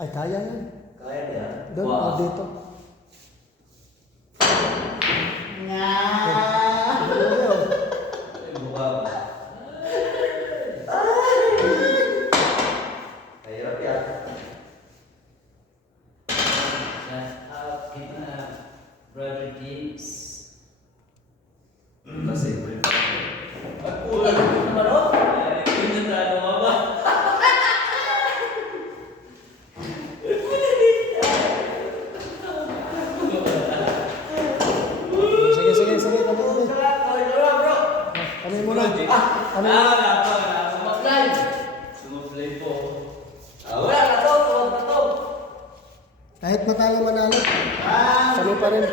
Ay, kaya yan. Kaya niya? Doon o dito. Nga! Ay, mukha ba? Hirap yan. Kita na, Brother James. Kasi, ulan ito naman o. Yung natalo ka ba? Sige, sige, sige. Kami mo. Kami mo na. Kami mo. Wala pa. Sumablay. Sumuplay po. Wala na to. Tuwag na to. Kahit matalo manalo. Kami pa rin.